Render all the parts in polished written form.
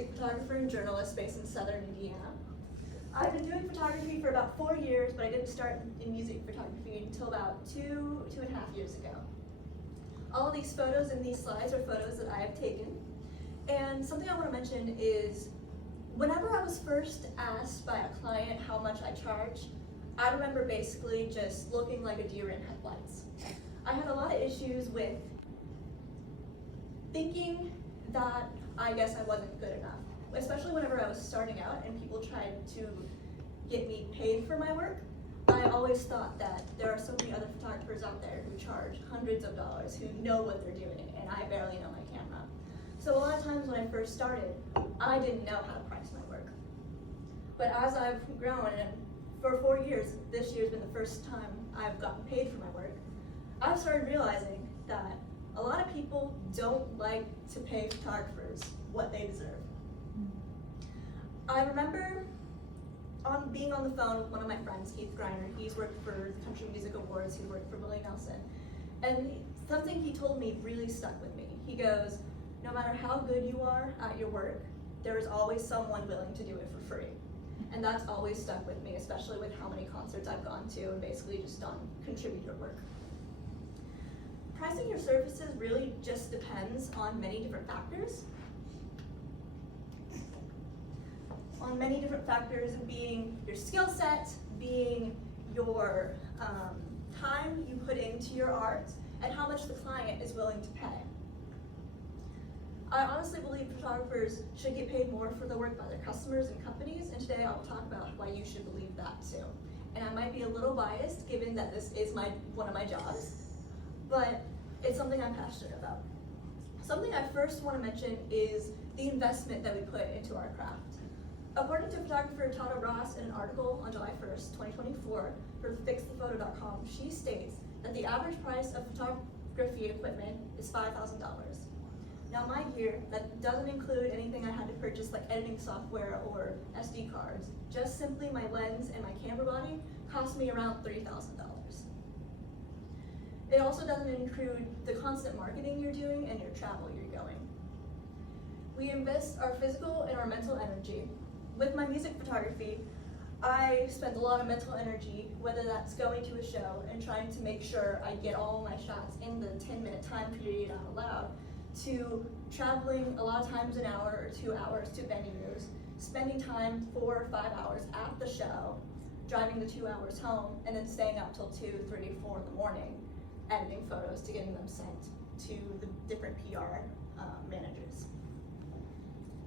music photographer and journalist based in Southern Indiana. I've been doing photography for about 4 years, but I didn't start in music photography until about two and a half years ago. All of these photos in these slides are photos that I have taken. And something I want to mention is, whenever I was first asked by a client how much I charge, I remember basically just looking like a deer in headlights. I had a lot of issues with thinking that I guess I wasn't good enough, especially whenever I was starting out and people tried to get me paid for my work. I always thought that there are so many other photographers out there who charge hundreds of dollars, who know what they're doing, and I barely know my camera. So a lot of times when I first started, I didn't know how to price my work. But as I've grown, and for 4 years, this year's been the first time I've gotten paid for my work, I've started realizing that a lot of people don't like to pay photographers what they deserve. I remember being on the phone with one of my friends, Keith Griner. He's worked for the Country Music Awards, he's worked for Willie Nelson. And something he told me really stuck with me. He goes, no matter how good you are at your work, there is always someone willing to do it for free. And that's always stuck with me, especially with how many concerts I've gone to and basically just done contributor work. Pricing your services really just depends on many different factors. Being your skill set, being your time you put into your art, and how much the client is willing to pay. I honestly believe photographers should get paid more for their work by their customers and companies, and today I will talk about why you should believe that too. And I might be a little biased given that this is one of my jobs, but it's something I'm passionate about. Something I first want to mention is the investment that we put into our craft. According to photographer Tata Ross in an article on July 1st, 2024 for fixthephoto.com, she states that the average price of photography equipment is $5,000. Now mind you, that doesn't include anything I had to purchase like editing software or SD cards. Just simply my lens and my camera body cost me around $3,000. It also doesn't include the constant marketing you're doing and your travel you're going. We invest our physical and our mental energy. With my music photography, I spend a lot of mental energy, whether that's going to a show and trying to make sure I get all my shots in the 10-minute time period I'm allowed, to traveling a lot of times an hour or 2 hours to venues, spending time 4 or 5 hours at the show, driving the 2 hours home, and then staying up till 2, 3, 4 in the morning, editing photos to getting them sent to the different PR managers.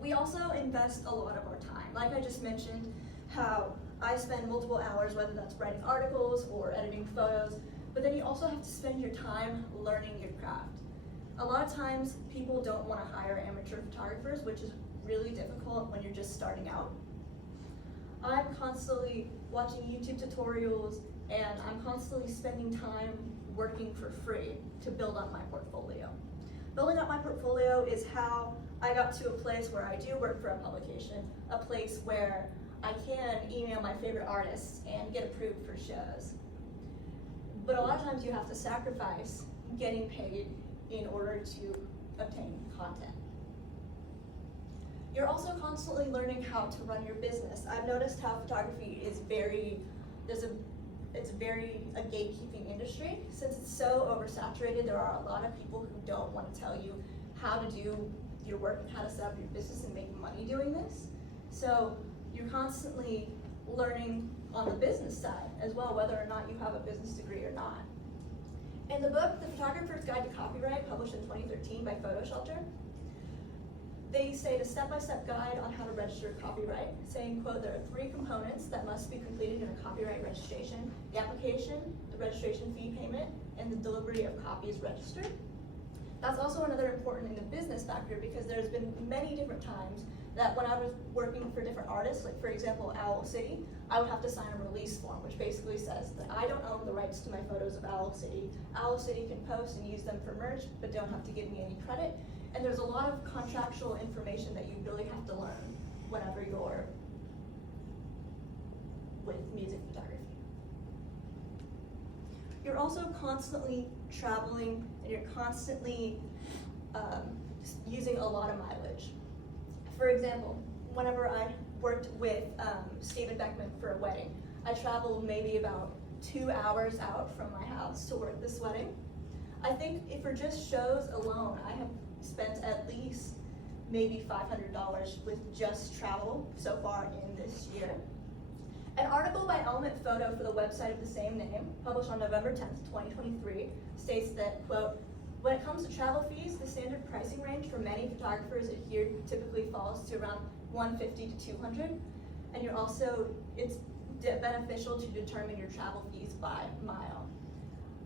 We also invest a lot of our time. Like I just mentioned, how I spend multiple hours, whether that's writing articles or editing photos, but then you also have to spend your time learning your craft. A lot of times people don't want to hire amateur photographers, which is really difficult when you're just starting out. I'm constantly watching YouTube tutorials and I'm constantly spending time working for free to build up my portfolio. Building up my portfolio is how I got to a place where I do work for a publication, a place where I can email my favorite artists and get approved for shows. But a lot of times you have to sacrifice getting paid in order to obtain content. You're also constantly learning how to run your business. I've noticed how photography is it's very a gatekeeping industry. Since it's so oversaturated, there are a lot of people who don't want to tell you how to do your work and how to set up your business and make money doing this. So you're constantly learning on the business side as well, whether or not you have a business degree or not. In the book, The Photographer's Guide to Copyright, published in 2013 by Photo Shelter, they state a step-by-step guide on how to register copyright, saying, quote, there are 3 components that must be completed in a copyright registration: the application, the registration fee payment, and the delivery of copies registered. That's also another important in the business factor, because there's been many different times that when I was working for different artists, like for example, Owl City, I would have to sign a release form, which basically says that I don't own the rights to my photos of Owl City. Owl City can post and use them for merch, but don't have to give me any credit. And there's a lot of contractual information that you really have to learn whenever you're with music photography. You're also constantly traveling and you're constantly using a lot of mileage. For example, whenever I worked with Stephen Beckman for a wedding, I traveled maybe about 2 hours out from my house to work this wedding. I think if for just shows alone, I have spent at least maybe $500 with just travel so far in this year. An article by Element Photo for the website of the same name, published on November 10th, 2023, states that, quote, when it comes to travel fees, the standard pricing range for many photographers adhere typically falls to around $150 to $200, and it's beneficial to determine your travel fees by mile.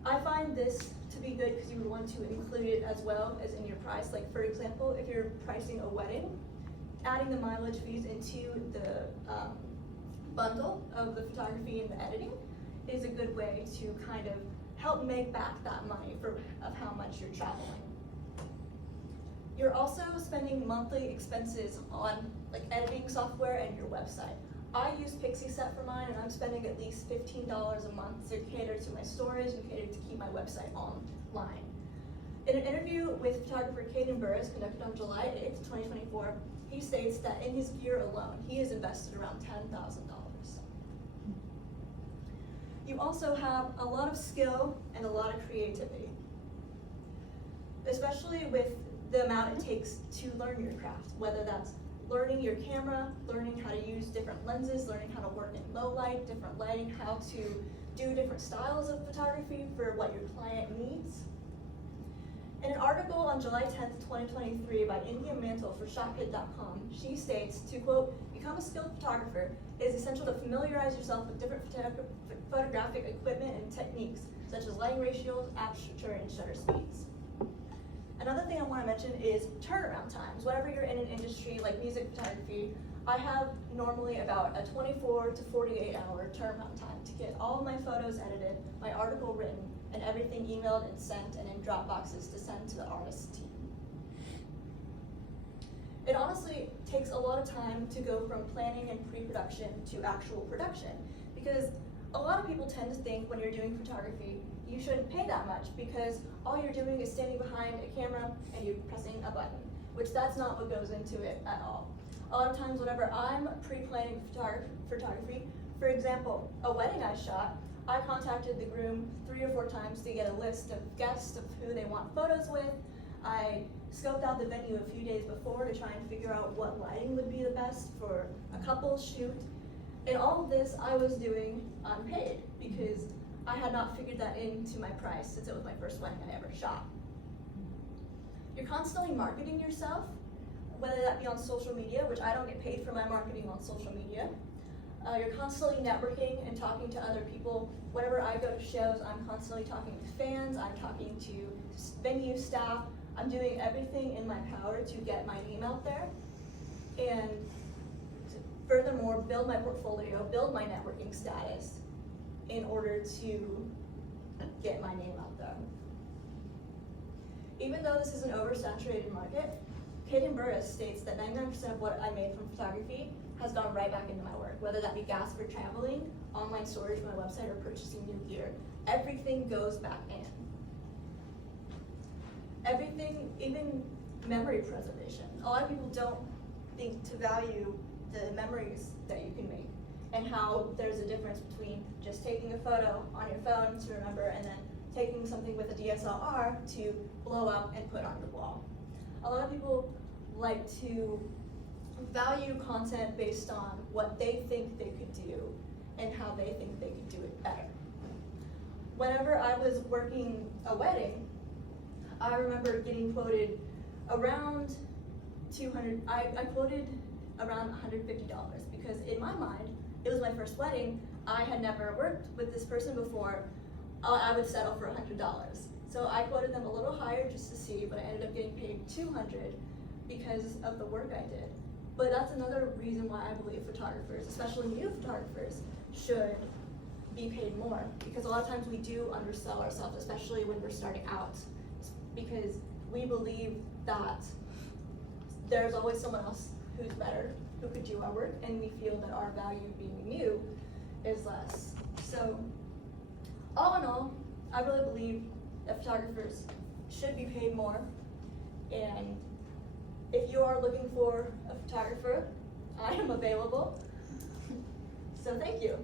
I find this to be good because you would want to include it as well as in your price. Like for example, if you're pricing a wedding, adding the mileage fees into the bundle of the photography and the editing is a good way to kind of help make back that money of how much you're traveling. You're also spending monthly expenses on like editing software and your website. I use PixieSet for mine, and I'm spending at least $15 a month to cater to my storage and cater to keep my website online. In an interview with photographer Caden Burris conducted on July 8th, 2024, he states that in his gear alone, he has invested around $10,000. You also have a lot of skill and a lot of creativity, especially with the amount it takes to learn your craft, whether that's learning your camera, learning how to use different lenses, learning how to work in low light, different lighting, how to do different styles of photography for what your client needs. In an article on July 10th, 2023 by India Mantle for ShotKit.com, she states to, quote, become a skilled photographer, it is essential to familiarize yourself with different photographic equipment and techniques, such as lighting ratios, aperture, and shutter speeds. Another thing I want to mention is turnaround times. Whenever you're in an industry like music photography, I have normally about a 24 to 48 hour turnaround time to get all of my photos edited, my article written, and everything emailed and sent and in Dropboxes to send to the artist's team. It honestly takes a lot of time to go from planning and pre-production to actual production, because a lot of people tend to think when you're doing photography, you shouldn't pay that much because all you're doing is standing behind a camera and you're pressing a button, which that's not what goes into it at all. A lot of times whenever I'm pre-planning photography, for example, a wedding I shot, I contacted the groom 3 or 4 times to get a list of guests of who they want photos with. I scoped out the venue a few days before to try and figure out what lighting would be the best for a couple shoot. And all of this I was doing unpaid because I had not figured that into my price since it was my first wedding I ever shot. You're constantly marketing yourself, whether that be on social media, which I don't get paid for my marketing on social media. You're constantly networking and talking to other people. Whenever I go to shows, I'm constantly talking to fans, I'm talking to venue staff. I'm doing everything in my power to get my name out there. And furthermore, build my portfolio, build my networking status in order to get my name out there. Even though this is an oversaturated market, Caden Burris states that 99% of what I made from photography has gone right back into my work, whether that be gas for traveling, online storage for my website, or purchasing new gear. Everything goes back in. Everything, even memory preservation. A lot of people don't think to value the memories that you can make and how there's a difference between just taking a photo on your phone to remember and then taking something with a DSLR to blow up and put on the wall. A lot of people like to value content based on what they think they could do and how they think they could do it better. Whenever I was working a wedding, I remember getting quoted around I quoted around $150 because in my mind, it was my first wedding. I had never worked with this person before. I would settle for $100. So I quoted them a little higher just to see, but I ended up getting paid $200 because of the work I did. But that's another reason why I believe photographers, especially new photographers, should be paid more, because a lot of times we do undersell ourselves, especially when we're starting out, because we believe that there's always someone else who's better, who could do our work, and we feel that our value being new is less. So all in all, I really believe that photographers should be paid more, and If you are looking for a photographer, I am available. So thank you.